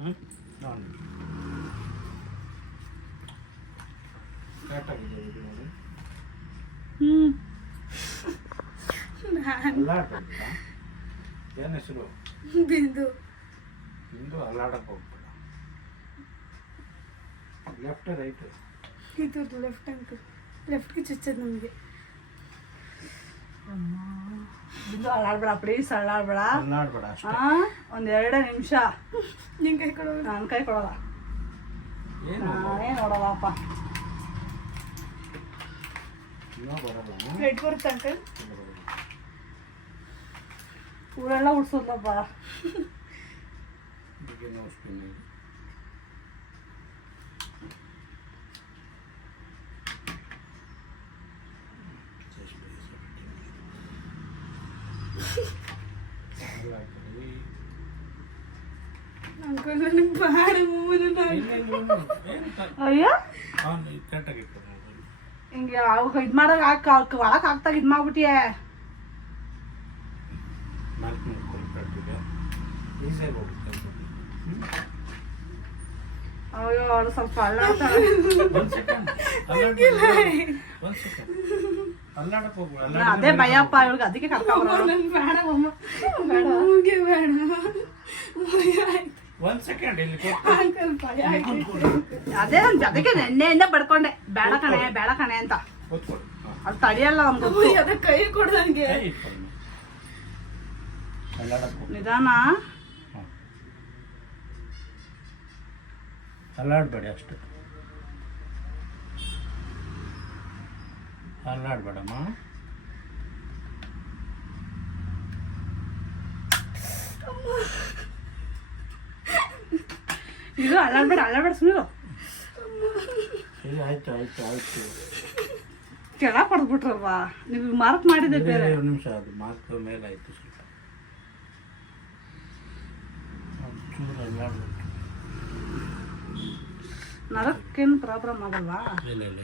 ನಾನು ಕರೆಕ್ಟಾಗಿದೆ ಇದು ನೋಡಿ. ಅಲ್ಲಾಡ್ಬೇಡ. ಏನು ಹೆಸರು? ಬಿಂದು. ಬಿಂದು ಅಲ್ಲಾಡಕ್ಕೆ ಹೋಗ್ಬೇಡ. Left right? ಇದು ಲೆಫ್ಟ್ ಅಂಕಲ್. ಲೆಫ್ಟ್ಗೆ ಚುಚ್ಚೋದು ನಮಗೆ. ಬಿಂದು ಅಲ್ಲಾಡ್ಬೇಡ, ಪ್ಲೀಸ್ ಅಲ್ಲಾಡ್ಬೇಡ. ಅಲ್ಲಾಡ್ಬೇಡ ಅಷ್ಟೇ. ಒಂದು 2 ನಿಮಿಷ. ನಿನ್ ಕೈ ಕೊಡೋದು. ನನ್ನ ಕೈ ಕೊಡಲ್ಲ. ಏನು ನಾನೇ ನೋಡಲ್ಲಪ್ಪ. ಇನ್ನೂ ಬರಲ್ಲ. ಬ್ಲಡ್ ಬರುತ್ತೆ ಅಂಕಲ್. ಊರೆಲ್ಲ ಉಡ್ಸೋದ್ಲಪ್ಪ. ಇದಕ್ಕೆ ನೋಡ್ತೀನಿ. ಅಂಕಲ್ ನನಗೆ ಬಾಡ ಮೂವನು. ಅಯ್ಯೋ ಕರೆಕ್ಟಾಗಿ ಹಿಂಗೆ ಅವಾಗ ಇದು ಮಾಡಾಗ ಒಳಗೆ ಹಾಕ್ತಾಗ ಇದು ಮಾಡ್ಬಿಟ್ಟಿಯೇ. ಈಸಿಯಾಗಿ ಹೋಗುತ್ತೆ. ಅಯ್ಯೋ ಅವಳು ಸ್ವಲ್ಪ ಅಲ್ಲಾಡ್ತಾಳೆ. ಒಂದು ಸೆಕೆಂಡ್ ಅಲ್ಲಾಡಕ್ಕೆ ಹೋಗ್ಬೇಡ. ಅದೇ ಭಯಪ್ಪ ಇವಳಿಗೆ, ಅದಕ್ಕೆ ಕರ್ಕೊಂಡ್ಬರೋದು. ನನ್ಗೆ ಬೇಡ ಮಮ್ಮ. ನಮಗೆ ಬೇಡ. ಭಯ ಆಯ್ತು. ಒಂದು ಸೆಕೆಂಡ್ ಇಲ್ಲಿ ಅಂಕಲ್ ಭಯ ಆಯ್ತು. ಅದೇ ನನ್ ಅದಕ್ಕೆ ನೆನ್ನೆಯಿಂದ ಬಡ್ಕೊಂಡೆ ಬೇಡ ಕಣೆ ಅಂತ. ಕೂತ್ಕೊಳ್ಳಿ. ಅದು ತಡಿಯಲ್ಲ ನಮ್ಗೆ. ಅದ ಕೈ ಕೊಡು ನನಗೆ. ಅಲ್ಲಾಡಕ್ಕೆ ನಿಧಾನ. ಅಲ್ಲಾಡಬೇಡಿ ಅಷ್ಟು. ಅಲ್ಲಾಡಬೇಡಮ್ಮ. ಇದು ಅಲ್ಲಾಡ್ಬೇಡ ಸುಮ್ಮನೆ. ಆಯ್ತು ಆಯ್ತು ಆಯ್ತು. ಕೆಳಗೆ ಪಡೆದ್ಬಿಟ್ರಲ್ವಾ ನೀವು ಮಾರ್ಕ್ ಮಾಡಿದ್ದೆ ಬೇರೆ. 2 ನಿಮಿಷ ಅದು ಮಾರ್ಕ್ ಮೇಲೆ ಆಯ್ತು. ಸ್ವಲ್ಪ ಒಂಚೂರು ಅಲ್ಲಾಡ್ಬೇಕು. ನರಕ್ಕೇನು ಪ್ರಾಬ್ಲಮ್ ಆಗಲ್ವಾ? ಇಲ್ಲ ಇಲ್ಲ